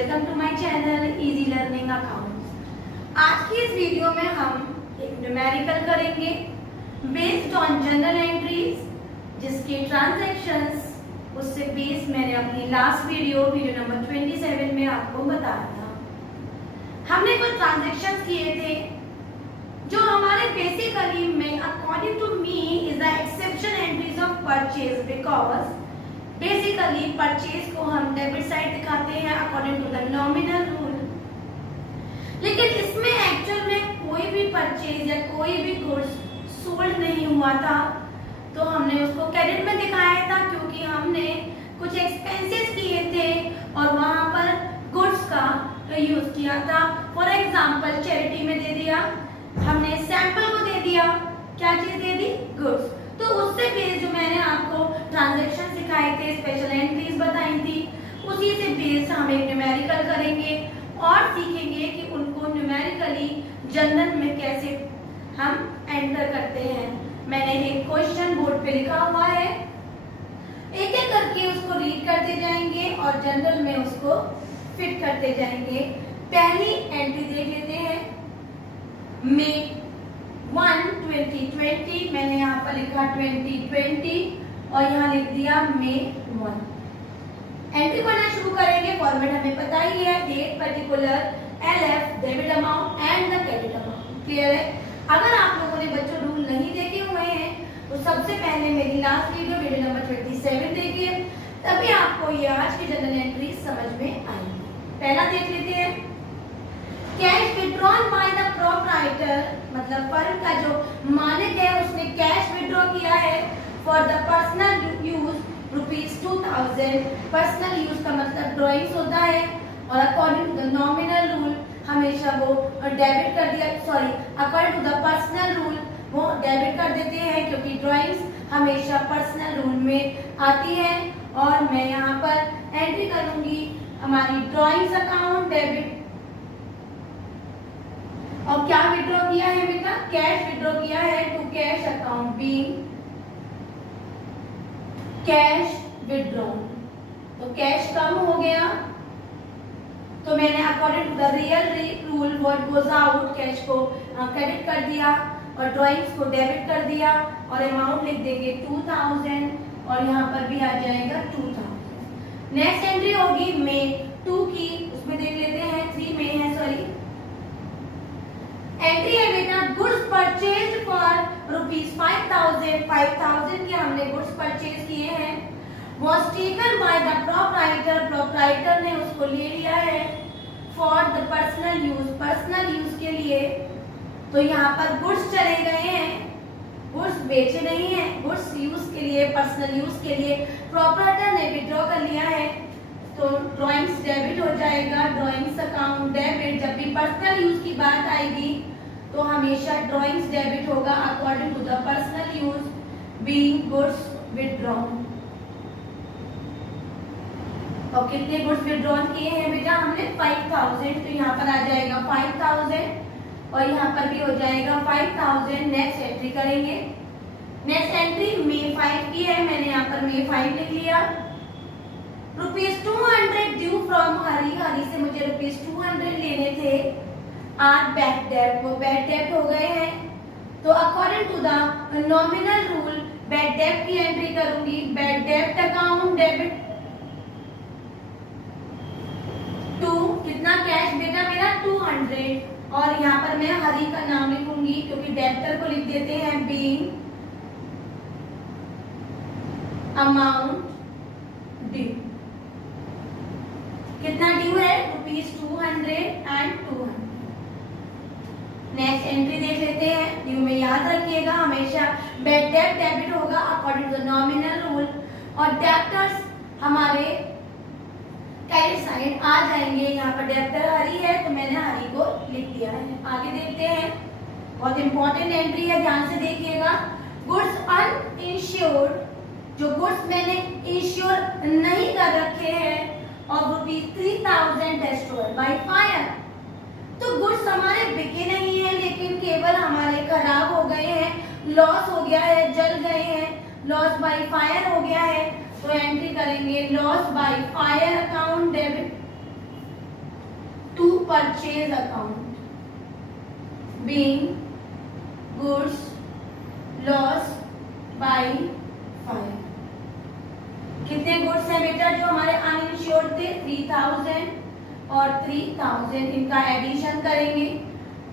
Welcome to my channel easy learning accounts. आज की इस वीडियो में हम एक न्यूमेरिकल करेंगे बेस्ड ऑन जनरल एंट्रीज, जिसके ट्रांजैक्शंस उससे बेस्ड मैंने अपनी लास्ट वीडियो नंबर 27 में आपको बताया था। हमने कुछ ट्रांजैक्शंस किए थे जो हमारे बेसिकली में according to me is the exception entries of purchase, because basically purchase को हम डेबिट साइड दिखाते हैं according to the nominal rule, लेकिन इसमें एक्चुअल में कोई भी परचेज या कोई भी गुड्स सोल्ड नहीं हुआ था, तो हमने उसको क्रेडिट में दिखाया था क्योंकि हमने कुछ एक्सपेंसेस किए थे और वहां पर गुड्स का यूज किया था। फॉर एग्जांपल चैरिटी में दे दिया, हमने सैंपल को दे दिया, क्या चीज दे दी? गुड्स। तो उससे बेस्ड जो मैंने आपको ट्रांजैक्शन सिखाए थे, स्पेशल एंट्रीज बताई थी, उसी से बेस्ड हम एक न्यूमेरिकल करेंगे और सीखेंगे कि उनको न्यूमेरिकली जनरल में कैसे हम एंटर करते हैं। मैंने एक क्वेश्चन बोर्ड पे लिखा हुआ है, एक एक करके उसको रीड करते जाएंगे और जनरल में उसको फिट करते जाएंगे। पहली एंट्री देख लेते हैं, मे 1 2020, मैंने यहाँ पर लिखा 2020 और यहाँ लिख दिया मे 1। एंट्री करना शुरू करेंगे, फॉर्मेट हमें पता ही है, date, particular, LF, debit amount and the credit amount. Clear है? अगर आप लोगों ने बच्चों रूल नहीं देखे हुए हैं तो सबसे पहले मेरी लास्ट वीडियो नंबर 27 देखिए, तभी आपको ये आज की जनरल एंट्री समझ में आएगी। पहला देख लेते हैं, cash withdrawn by the proprietor, मतलब फर्म का जो मालिक है उसने कैश विड्रॉ किया है for the personal use ₹2000। Personal use का मतलब ड्राइंग्स होता है और according to the nominal rule हमेशा वो डेबिट कर दिया, sorry according to the personal rule वो डेबिट कर देते हैं क्योंकि ड्राइंग्स हमेशा पर्सनल रूल में आती है। और मैं यहाँ पर एंट्री करूंगी हमारी ड्राइंग्स अकाउंट डेबिट, और क्या विड्रॉ किया है बेटा? कैश विड्रॉ किया है to cash account being cash withdrawn. तो कैश कम हो गया तो मैंने according to the real rule what goes out cash को क्रेडिट कर दिया और ड्राइंग्स को डेबिट कर दिया और अमाउंट लिख देंगे 2000 और यहाँ पर भी आ जाएगा 2000। नेक्स्ट एंट्री होगी मे 2 की, उसमें देख लेते हैं 3 में है, सॉरी एंट्री है बेटा गुड्स परचेज फॉर ₹5000। 5000 के हमने गुड्स परचेज किए हैं, was taken by the proprietor, proprietor ने उसको ले लिया है for the personal use, personal use के लिए। तो यहाँ पर गुड्स चले गए हैं, गुड्स बेचे नहीं है, गुड्स यूज के लिए, पर्सनल यूज के लिए प्रोप्राइटर ने विड्रॉ कर लिया है, तो ड्राइंग्स डेबिट हो जाएगा, ड्राइंग्स अकाउंट डेबिट। जब भी पर्सनल यूज की बात आएगी तो हमेशा ड्राइंग्स डेबिट होगा according to the personal use being goods withdrawn. और कितने गुड्स विड्रॉन किए हैं बेटा हमने? 5000, तो यहाँ पर आ जाएगा 5000 और यहाँ पर भी हो जाएगा 5000। नेक्स्ट एंट्री करेंगे, नेक्स्ट एंट्री मे 5 की है, मैंने यहाँ पर मे 5 लिख लिया। ₹200 ड्यू फ्रॉम हरी, हरी से मुझे ₹200 लेने थे, आर बैड डेट, वो बैड डेट हो गए हैं, तो according to the nominal rule bad debt की एंट्री करूंगी, बैड डेट अकाउंट डेबिट 2, कितना कैश बेटा मेरा 200 और यहाँ पर मैं हरी का नाम लिखूंगी क्योंकि डेब्टर को लिख देते हैं बीइंग अमाउंट ड्यू। कितना ड्यू है? ₹200 एंड 200। नेक्स्ट एंट्री देख लेते हैं, ड्यू में याद रखिएगा हमेशा बैड डेट डेबिट होगा according to the nominal rule और डेब्टर्स हमारे क्रेडिट साइड आ जाएंगे। यहाँ पर डेब्टर हरी है तो मैंने हरी को लिख दिया है। आगे देखते हैं, बहुत इंपॉर्टेंट एंट्री है, ध्यान से देखिएगा। गुड्स अनइंश्योर्ड, जो गुड्स मैंने इंश्योर नहीं कर रखे हैं और ₹3000 डिस्ट्रॉयड बाय फायर। तो गुड्स हमारे बिके नहीं है लेकिन केवल हमारे खराब हो गए हैं, लॉस हो गया है, जल गए हैं, लॉस बाय फायर हो गया है, तो एंट्री करेंगे loss by fire account debit purchase account being goods lost by fire. कितने गुड्स हैं बेटा जो हमारे अनइंश्योर्ड थे? 3000 और 3000, इनका एडिशन करेंगे,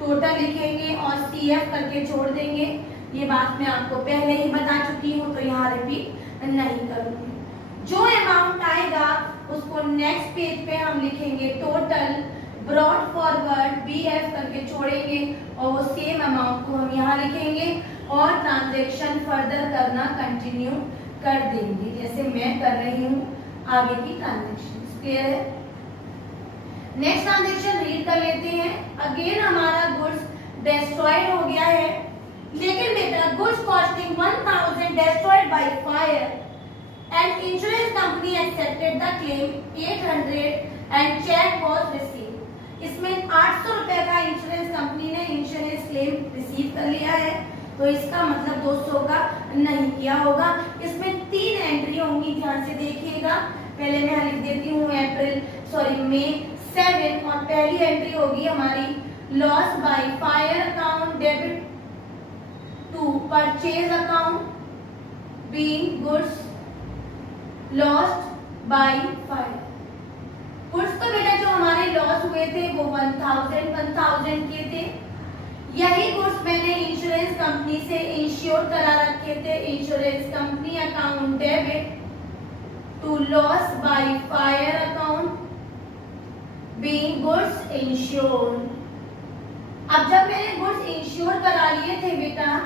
टोटल लिखेंगे और सीएफ करके छोड़ देंगे। ये बात मैं आपको पहले ही बता चुकी हूँ तो यहाँ रिपीट नहीं करूंगी। जो अमाउंट आएगा उसको नेक्स्ट पेज पे हम लिखेंगे टोटल, ब्रॉड फॉरवर्ड बीएफ करके छोड़ेंगे और वो सेम अमाउंट को हम यहाँ लिखेंगे और ट्रांजैक्शन फर्दर करना कंटिन्यू कर देंगे जैसे मैं कर रही हूँ आगे की ट्रांजैक्शन। क्लियर है? नेक्स्ट ट्रांजैक्शन रीड कर लेते हैं। अगेन हमारा गुड्स डिस्ट्रॉयड हो गया है, लेकिन बेटा goods costing 1000 destroyed by fire and insurance company accepted the claim 800 and cheque was received. इसमें 800 रुपए का इंश्योरेंस कंपनी ने इंश्योरेंस क्लेम रिसीव कर लिया है, तो इसका मतलब 200 का नहीं किया होगा। इसमें 3 एंट्री होंगी, ध्यान से देखिएगा। पहले मैं लिख देती हूँ मई 7 और पहली एंट्री होगी हमारी loss by fire account debit to purchase account being goods lost by fire. Goods तो बेटा जो हमारे लॉस हुए थे वो 1000 के थे। यही गुड्स मैंने इंश्योरेंस कंपनी से इंश्योर करा रखे थे। Insurance company account debit to loss by fire account being goods insured. अब जब मैंने गुड्स इंश्योर करा लिए थे बेटा,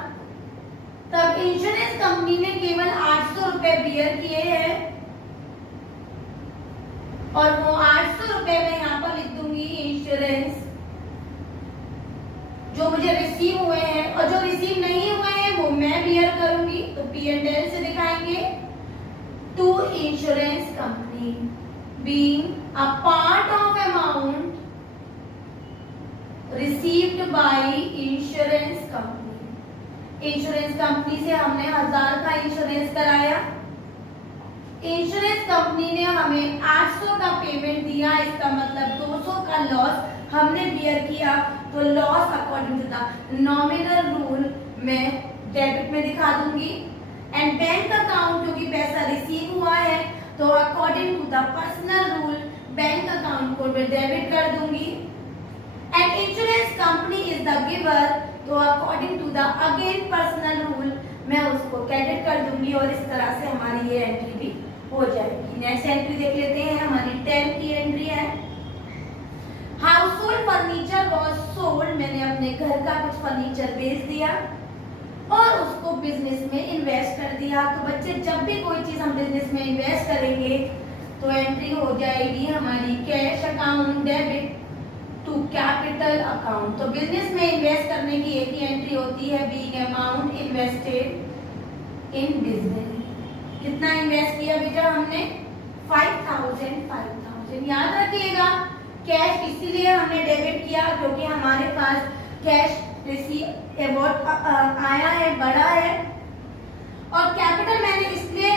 तब इंश्योरेंस कंपनी ने केवल 800 रुपए बियर किए हैं और वो 800 रुपए मैं यहाँ पर लिख दूंगी इंश्योरेंस जो मुझे रिसीव हुए हैं, और जो रिसीव नहीं हुए हैं वो मैं बियर करूंगी, तो P&L से दिखाएंगे to insurance company being a part of amount received by insurance company। Insurance company से हमने 1000 का इंश्योरेंस कराया, इंश्योरेंस कंपनी ने हमें 800 का पेमेंट दिया, इसका मतलब 200 का लॉस हमने बियर किया, तो loss according to the nominal rule मैं डेबिट में दिखा दूंगी एंड बैंक अकाउंट क्योंकि पैसा रिसीव हुआ है तो according to the personal rule bank account को मैं डेबिट कर दूंगी and insurance company is the giver, तो according to the again personal rule मैं उसको क्रेडिट कर दूंगी और इस तरह से हमारी ये एंट्री भी हो जाएगी। नेक्स्ट एंट्री देख लेते हैं, हमारी 10 की एंट्री है house hold furniture was sold. मैंने अपने घर का कुछ फर्नीचर बेच दिया और उसको बिजनेस में इन्वेस्ट कर दिया। तो बच्चे जब भी कोई चीज हम बिजनेस में इन्वेस्ट करेंगे तो एंट्री हो जाएगी हमारी cash account debit to capital account. तो बिजनेस में इन्वेस्ट करने की एक ही एंट्री होती है being amount invested in business. कितना इन्वेस्ट किया बेटा हमने? 5000। याद रखिएगा कैश इसीलिए हमने डेबिट किया क्योंकि हमारे पास कैश रिसीव अवार्ड आया है, बड़ा है, और कैपिटल मैंने इसलिए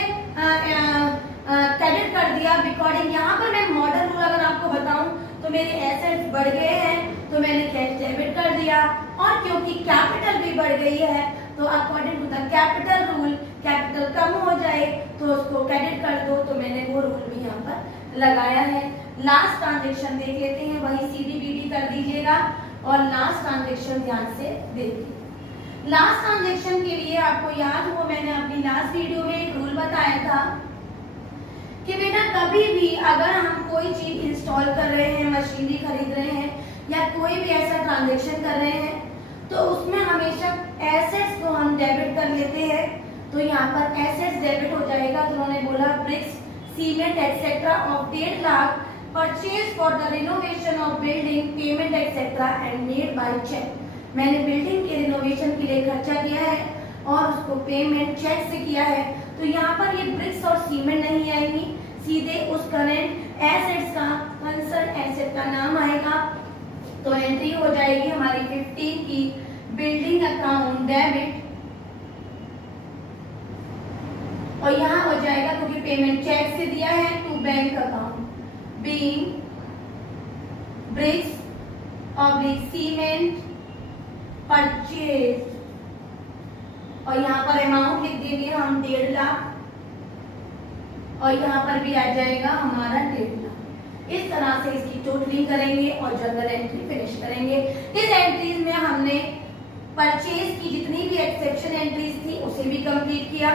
क्रेडिट कर दिया बिकॉर्डिंग यहाँ पर मैं मॉडल रूल अगर आपको बताऊं तो मेरे एसेट्स बढ़ गए हैं तो मैंने कैश डेबिट कर दिया, और क्योंकि कैपिटल भी बढ़ गई है तो according to the capital rule capital कम हो जाए तो उसको क्रेडिट कर दो, तो मैंने वो रूल भी यहाँ पर लगाया है। लास्ट ट्रांजेक्शन देख लेते हैं, वही CDBD कर दीजिएगा और लास्ट ट्रांजेक्शन ध्यान से देखिए। लास्ट ट्रांजेक्शन के लिए आपको याद हो मैंने अपनी लास्ट वीडियो में एक रूल बताया था कि बेटा कभी भी अगर हम कोई चीज इंस्टॉल कर रहे हैं, मशीनरी खरीद रहे हैं या कोई भी ऐसा ट्रांजैक्शन कर रहे हैं तो उसमें हमेशा एसेट्स को हम डेबिट कर लेते हैं। तो यहाँ पर एसेट्स डेबिट हो जाएगा, तो उन्होंने बोला bricks cement etcetera of 1.5 lakh purchase for the renovation of building payment etcetera and made by cheque. मैंने बिल्डिंग के रिनोवेशन के लिए खर्चा किया है और उसको पेमेंट चेक से किया है, तो यहाँ पर ये ब्रिक्स और सीमेंट नहीं आएंगी, सीधे उस करेंट एसेट्स का कंसर्न एसेट का नाम आएगा। तो एंट्री हो जाएगी हमारी 15 की बिल्डिंग अकाउंट डेबिट, और यहाँ हो जाएगा क्योंकि पेमेंट चेक से दिया है to bank account being bricks public cement purchase, और यहाँ पर अमाउंट लिख देंगे हम 1.5 लाख, और यहाँ पर भी आ जाएगा हमारा 1.5 लाख। इस तरह से इसकी टोटलिंग करेंगे और जर्नल एंट्री फिनिश करेंगे। इस एंट्रीज में हमने परचेज की जितनी भी एक्सेप्शन एंट्रीज थी उसे भी कंप्लीट किया,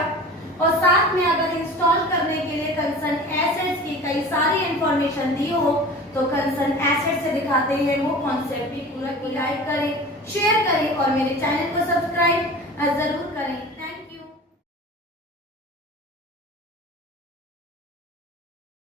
और साथ में अगर इंस्टॉल करने के लिए कंसर्न एसेट्स की कई सारी इंफॉर्मेशन दी हो तो कंसर्न एसेट से दिखाते हैं वो कॉन्सेप्ट भी पूरा। लाइक करें, शेयर करें और मेरे चैनल को सब्सक्राइब जरूर करें।